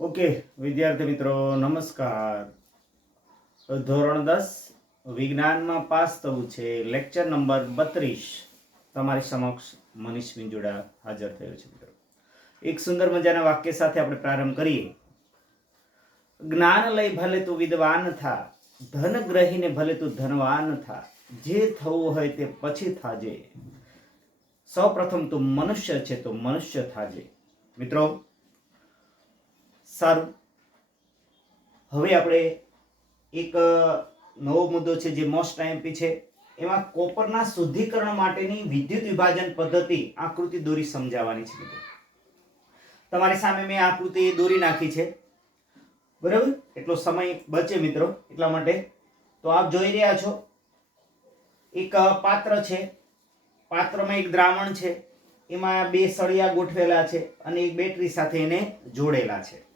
Okay, વિદ્યાર્થી મિત્રો, નમસ્કાર. ધોરણ દસ, વિજ્ઞાનમાં પાસ થવું છે. લેક્ચર નંબર બત્રીસ. તમારી સમક્ષ મનીષ મિંજુડા હાજર થયો છે મિત્રો. એક સુંદર મજાના વાક્ય સાથે આપણે પ્રારંભ કરીએ. જ્ઞાન લઈ ભલે તું વિદ્વાન થા, ધન ગ્રહીને ભલે તું ધનવાન થા, જે થવું હોય તે પછી થાજે. સૌ પ્રથમ તું મનુષ્ય છે તો મનુષ્ય થાજે. મિત્રો સારું. હવે આપણે એક નવો મુદ્દો છે જે મોસ્ટ આઈએમપી છે. એમાં કોપરના શુદ્ધિકરણ માટેની વિદ્યુત વિભાજન પદ્ધતિ આકૃતિ દોરી સમજાવવાની છે તમારી સામે મેં આકૃતિ દોરી નાખી છે. બરાબર? એટલો સમય બચે મિત્રો, એટલા માટે. તો આપ જોઈ રહ્યા છો. એક પાત્ર છે. પાત્રમાં એક દ્રાવણ છે. એમાં બે સળિયા ગોઠવેલા છે અને એક બેટરી સાથે એને જોડેલા છે.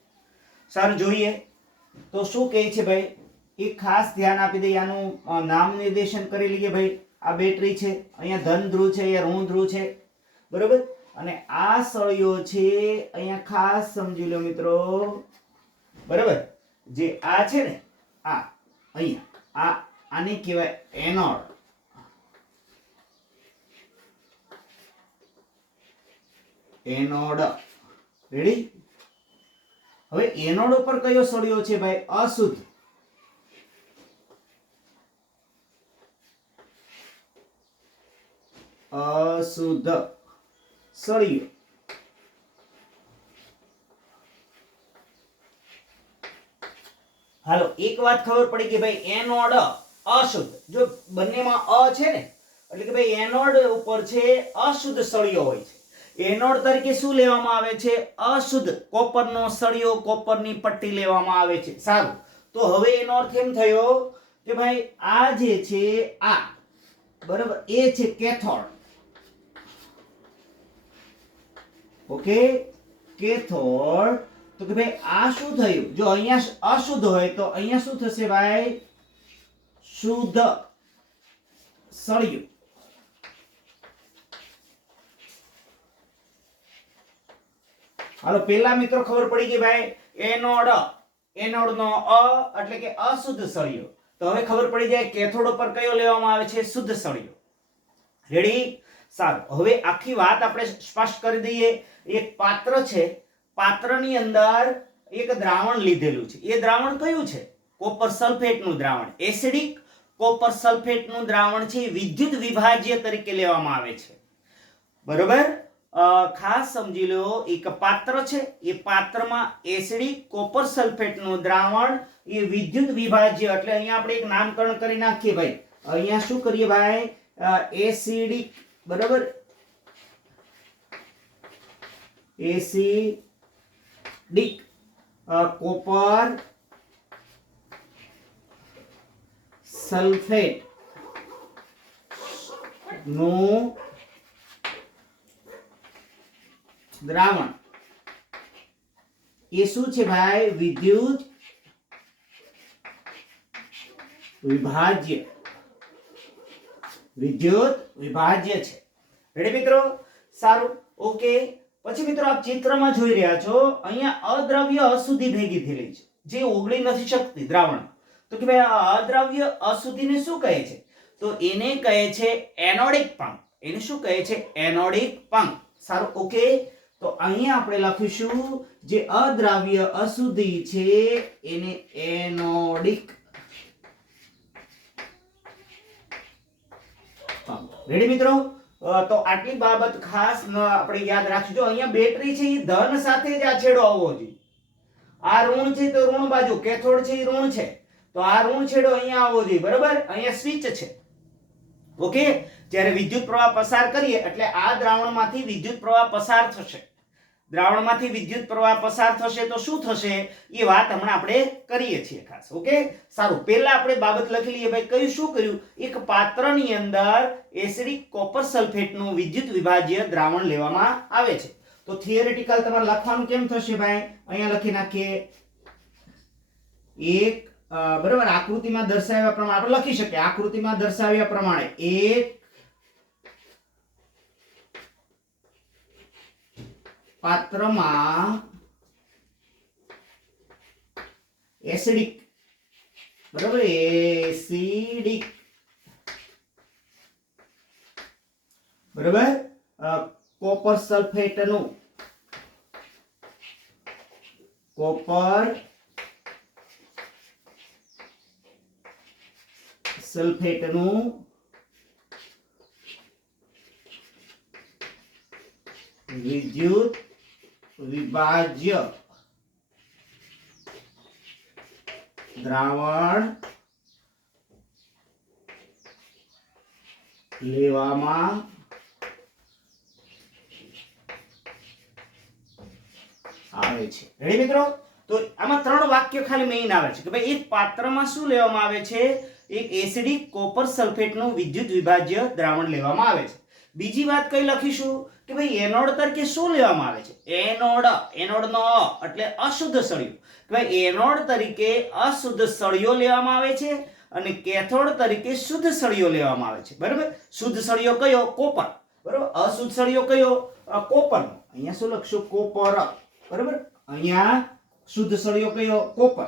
સારું જોઈએ. તો શું કહે છે ભાઈ? એક ખાસ ધ્યાન આપી દઈએ આનું નામ નિર્દેશન કરી લઈએ ભાઈ. આ બેટરી છે, અહીંયા ધન ધ્રુવ છે, અહીંયા ઋણ ધ્રુવ છે. બરોબર? અને આ સળિયો છે, અહીંયા ખાસ સમજી લો મિત્રો. બરાબર? જે આ છે ને, આ, અહીંયા, આ, આને કહેવાય એનોડ. એનોડ. રેડી હવે એનોડ ઉપર કયો સળિયો છે ભાઈ? અશુદ્ધ. અશુદ્ધ સળિયો. હાલો, એક વાત ખબર પડી કે ભાઈ, એનોડ અશુદ્ધ. જો બંનેમાં અ છે ને, એટલે કે ભાઈ, એનોડ ઉપર છે અશુદ્ધ સળિયો હોય છે. એનોડ તરીકે શું લેવામાં આવે છે? અશુદ્ધ કોપરનો સળિયો કોપરની પટ્ટી લેવામાં આવે છે. સારું. તો હવે એનો અર્થ એમ થયો કે ભાઈ, આ જે છે, આ, બરાબર, એ છે કેથોડ. ઓકે? કેથોડ, તો કે ભાઈ, આ શું થયું? જો અહીંયા અશુદ્ધ હોય તો અહીંયા શું થશે ભાઈ? શુદ્ધ સળિયું. હાલો, પેલા મિત્રો ખબર પડી ગઈ ભાઈ, એનોડ એનોડ નો અ એટલે કે અશુદ્ધ સળિયો. તો હવે ખબર પડી જાય કેથોડ ઉપર કયો લેવામાં આવે છે? શુદ્ધ સળિયો. રેડી સારું. હવે આખી વાત આપણે સ્પષ્ટ કરી દઈએ. એક પાત્ર છે, પાત્રની અંદર એક દ્રાવણ લીધેલું છે. એ દ્રાવણ કયું છે? કોપર સલ્ફેટનું દ્રાવણ. એસિડિક કોપર સલ્ફેટનું દ્રાવણ છે. વિદ્યુત વિભાજ્ય તરીકે લેવામાં આવે છે. બરોબર? ખાસ સમજી લો, એક પાત્ર છે. એ પાત્રમાં એસિડિક કોપર સલ્ફેટનું દ્રાવણ, એ વિદ્યુત વિભાજ્ય, એટલે અહીંયા આપણે એક નામકરણ કરી નાખીએ ભાઈ. અહીંયા શું કરીએ ભાઈ? એસિડિક, બરોબર? એસિડિક કોપર સલ્ફેટનું દ્રાવણ. એ શું છે ભાઈ? વિદ્યુત વિભાજ્ય. વિદ્યુત વિભાજ્ય છે. રેડી મિત્રો? સારું. ઓકે પછી મિત્રો આપ ચિત્રમાં જોઈ રહ્યા છો, અહીંયા અદ્રવ્ય અશુદ્ધિ ભેગી થયેલી છે. જે ઓગળી નથી શકતી દ્રાવણ. તો કે ભાઈ અદ્રવ્ય અશુદ્ધિને શું કહે છે? તો એને કહે છે એનોડિક પંખ એને શું કહે છે? એનોડિક પંખ સારું. ઓકે તો અહીંયા આપણે લખીશું જે અદ્રાવ્ય અશુદ્ધિ છે, એને એનોડિક. રેડી મિત્રો? તો આટલી બાબત ખાસ આપણે યાદ રાખજો અહીંયા બેટરી છે, એ ધન સાથે જ આ છેડો આવવો જોઈએ. આ ઋણ છે, તો ઋણ બાજુ કેથોડ છે, એ ઋણ છે. તો આ ઋણ છેડો અહીંયા આવવો જોઈએ, બરોબર? અહીંયા સ્વિચ છે. ઓકે? જ્યારે વિદ્યુત પ્રવાહ પસાર કરીએ, એટલે આ દ્રાવણમાંથી વિદ્યુત પ્રવાહ પસાર થશે. દ્રાવણમાંથી વિદ્યુત પ્રવાહ પસાર થશે તો શું થશે? એ વાત હમણાં આપણે કરીએ છીએ ખાસ, ઓકે? સારું, પહેલા આપણે બાબત લખી લઈએ. ભાઈ, કયું, શું કર્યું? એક પાત્રની અંદર એસિડિક કોપર સલ્ફેટનું વિદ્યુત વિભાજ્ય દ્રાવણ લેવામાં આવે છે. તો થિયરેટિકલ તમારે લખવાનું કેમ થશે ભાઈ? અહીંયા લખી નાખીએ. એક બરાબર, આકૃતિમાં દર્શાવ્યા પ્રમાણે, આપણે લખી શકીએ. આકૃતિમાં દર્શાવ્યા પ્રમાણે, એક પાત્રમાં એસિડિક બરાબર? એસિડિક. બરાબર? કોપર સલ્ફેટનું. કોપર સલ્ફેટનું. વિદ્યુત વિભાજ્ય દ્રાવણ લેવામાં આવે છે. રેડી મિત્રો? તો આમાં ત્રણ વાક્ય ખાલી મેઇન આવે છે કે ભાઈ એક પાત્રમાં શું લેવામાં આવે છે? એક એસિડિક કોપર સલ્ફેટનું વિદ્યુત વિભાજ્ય દ્રાવણ લેવામાં આવે છે. બીજી વાત કઈ લખીશું? કે ભાઈ એનોડ તરીકે શું લેવામાં આવે છે? એનોડ, એનોડનો અ એટલે અશુદ્ધ સળિયો. કે ભાઈ એનોડ તરીકે અશુદ્ધ સળિયો લેવામાં આવે છે અને કેથોડ તરીકે શુદ્ધ સળિયો લેવામાં આવે છે. બરાબર? શુદ્ધ સળિયો કયો? કોપર. બરાબર? અશુદ્ધ સળિયો કયો? કોપર અહીંયા શું લખશું? કોપર. બરાબર? અહીંયા શુદ્ધ સળિયો કયો? કોપર.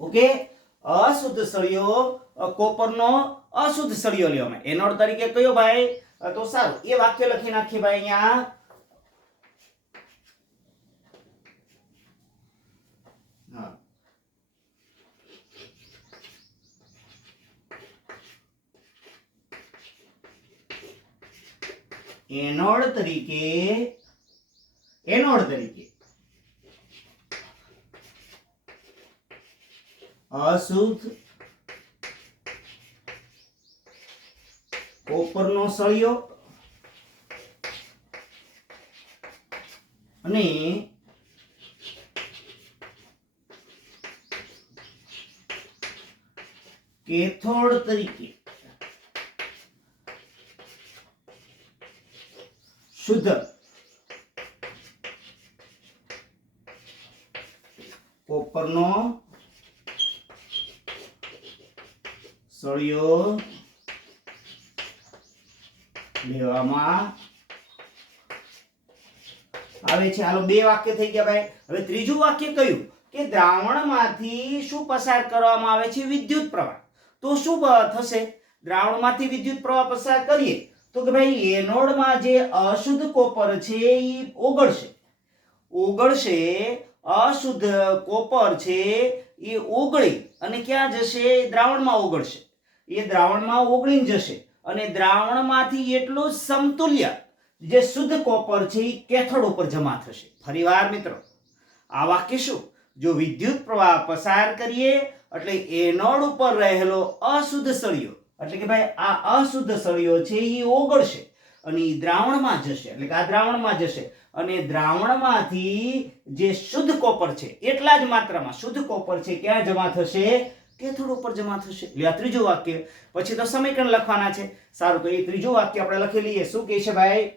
ઓકે? અશુદ્ધ સળિયો કોપરનો અશુદ્ધ સળિયો લેવામાં આવે. એનોડ તરીકે કયો ભાઈ? અ, તો સારું. એ વાક્ય લખી નાખીએ ભાઈ અહીંયા. હા. એનોડ તરીકે એનોડ તરીકે. અશુદ્ધ કોપરનો સળિયો અને કેથોડ તરીકે શુદ્ધ કોપરનો સળિયો લેવામાં આવે છે. હાલો, બે વાક્ય થઈ ગયા ભાઈ. હવે ત્રીજું વાક્ય કયું? કે દ્રાવણમાંથી શું પસાર કરવામાં આવે છે? વિદ્યુત પ્રવાહ. તો શું થશે? દ્રાવણમાંથી વિદ્યુત પ્રવાહ પસાર કરીએ તો કે ભાઈ, એનોડમાં જે અશુદ્ધ કોપર છે એ ઓગળશે. ઓગળશે, અશુદ્ધ કોપર છે એ ઓગળી અને ક્યાં જશે? દ્રાવણમાં ઓગળશે. એ દ્રાવણમાં ઓગળીને જશે. અને દ્રાવણમાંથી એટલું સમતુલ્ય જે શુદ્ધ કોપર છે એ કેથોડ ઉપર જમા થશે. ફરીવાર મિત્રો, આ વાક્ય શું? જો વિદ્યુત પ્રવાહ પસાર કરીએ, એટલે એનોડ ઉપર રહેલો અશુદ્ધ સળિયો, એટલે કે ભાઈ આ અશુદ્ધ સળિયો છે એ ઓગળશે અને એ દ્રાવણમાં જશે. એટલે કે આ દ્રાવણમાં જશે અને દ્રાવણમાંથી જે શુદ્ધ કોપર છે, એટલા જ માત્રામાં શુદ્ધ કોપર છે, ક્યાં જમા થશે? કેથોડ ઉપર જમા થશે. એટલે આ ત્રીજું વાક્ય. પછી તો સમીકરણ લખવાના છે. સારું, તો એ ત્રીજું વાક્ય આપણે લખી લઈએ. શું કહે છે ભાઈ?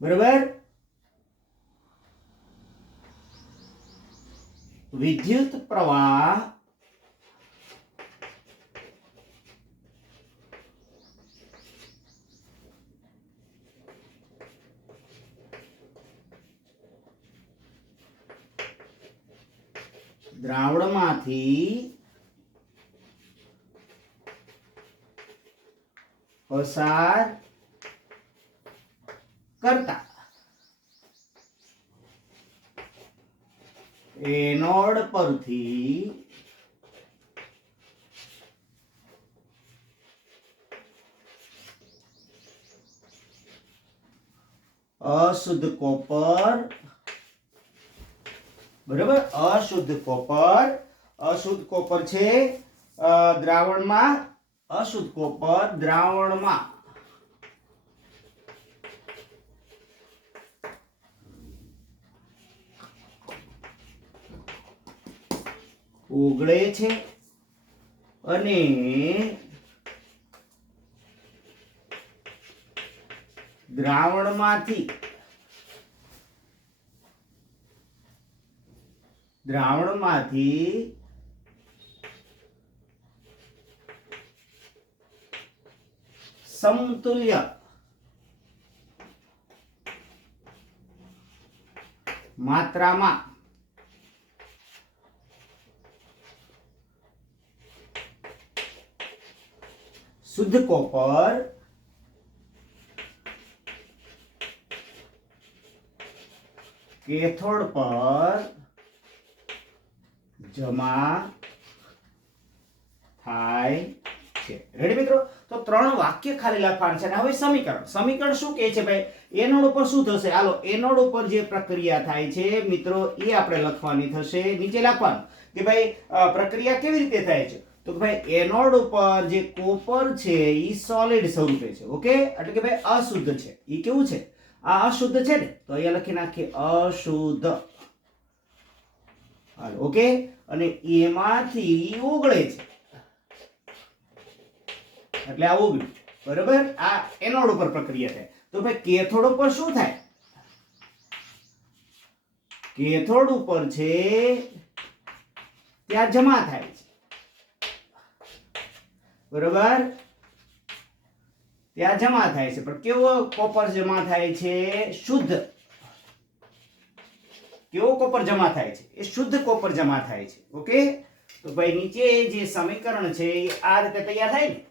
બરાબર? વિદ્યુત પ્રવાહ દ્રાવણમાંથી પસાર કરતા. એનોડ પરથી અશુદ્ધ કોપર બરાબર? અશુદ્ધ કોપર. અશુદ્ધ કોપર છે દ્રાવણમાં. અશુદ્ધ કોપર દ્રાવણમાં. ઓગળે છે અને દ્રાવણમાંથી द्रावण समतुल्य मात्रा मा शुद्ध कॉपर केथोड पर જમા થાય છે. રેડી મિત્રો? તો ત્રણ વાક્ય ખાલી લખવાનું છે અને હવે સમીકરણ. સમીકરણ શું કહે છે ભાઈ? એનોડ ઉપર શું થશે? હાલો એનોડ ઉપર જે પ્રક્રિયા થાય છે, મિત્રો, એ આપણે લખવાની થશે. નીચે લખવાનું કે ભાઈ પ્રક્રિયા કેવી રીતે થાય છે? તો કે ભાઈ એનોડ ઉપર જે કોપર છે, એ સોલિડ સ્વરૂપે છે, ઓકે? એટલે કે ભાઈ, અશુદ્ધ છે. એ કેવું છે? આ અશુદ્ધ છે ને? તો અહીંયા લખી નાખીએ અશુદ્ધ. હાલો, ઓકે? અને એમાંથી ઓગળે છે. એટલે આ ઓગળ્યું. બરોબર? આ એનોડ ઉપર પ્રક્રિયા થાય. તો ભાઈ કેથોડ ઉપર શું થાય? કેથોડ ઉપર છે, ત્યાં જમા થાય છે. બરોબર? ત્યાં જમા થાય છે. પણ કેવો કોપર જમા થાય છે? શુદ્ધ. કેવો કોપર જમા થાય છે? એ શુદ્ધ કોપર જમા થાય છે. ઓકે? તો ભાઈ નીચે જે સમીકરણ છે એ આ રીતે તૈયાર થાય ને?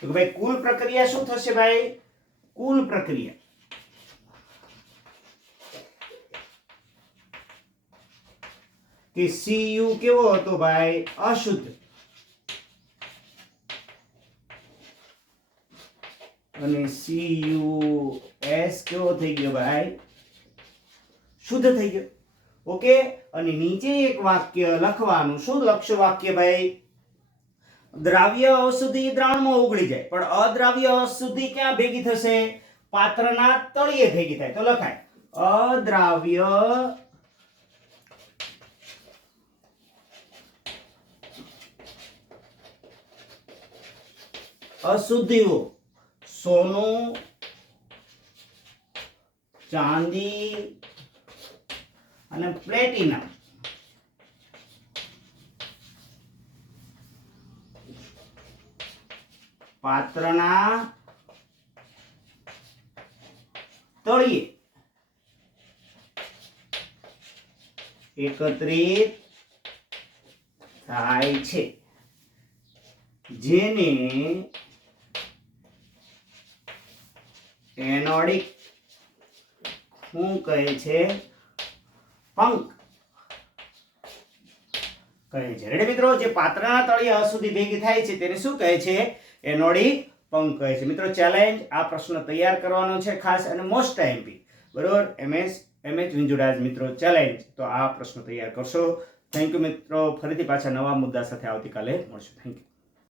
તો કે ભાઈ કુલ પ્રક્રિયા શું થશે ભાઈ? કુલ પ્રક્રિયા. કે સીયુ કેવો હતો ભાઈ? અશુદ્ધ. અને સીયુ એસ કેવો થઈ ગયો ભાઈ? શુદ્ધ થઈ ગયો. ઓકે અને નીચે એક વાક્ય લખવાનું. શું લક્ષ્ય વાક્ય ભાઈ? દ્રાવ્ય અશુદ્ધિ દ્રાવણમાં ઓગળી જાય. પણ અદ્રાવ્ય અશુદ્ધિ ક્યાં ભેગી થશે? પાત્રના તળિયે ભેગી થાય. તો લખાય. અદ્રાવ્ય અશુદ્ધિઓ. સોનું ચાંદી અને પ્લેટિનમ. પાત્રના તળિયે. એકત્રિત થાય છે. જેને એનોડિક શું કહે છે? પંખ કહે છે. રેડી મિત્રો? જે પાત્રના તળિયે સુધી ભેગી થાય છે તેને શું કહે છે? એનોડિક પંખ કહે છે. મિત્રો ચેલેન્જ આ પ્રશ્ન તૈયાર કરવાનો છે ખાસ અને મોસ્ટ આઈએમપી બરોબર? એમએસ એમએચ વિંજુડાજ મિત્રો ચેલેન્જ તો આ પ્રશ્ન તૈયાર કરશો. થેન્ક યુ મિત્રો. ફરીથી પાછા નવા મુદ્દા સાથે આવતીકાલે મળશું. Thank you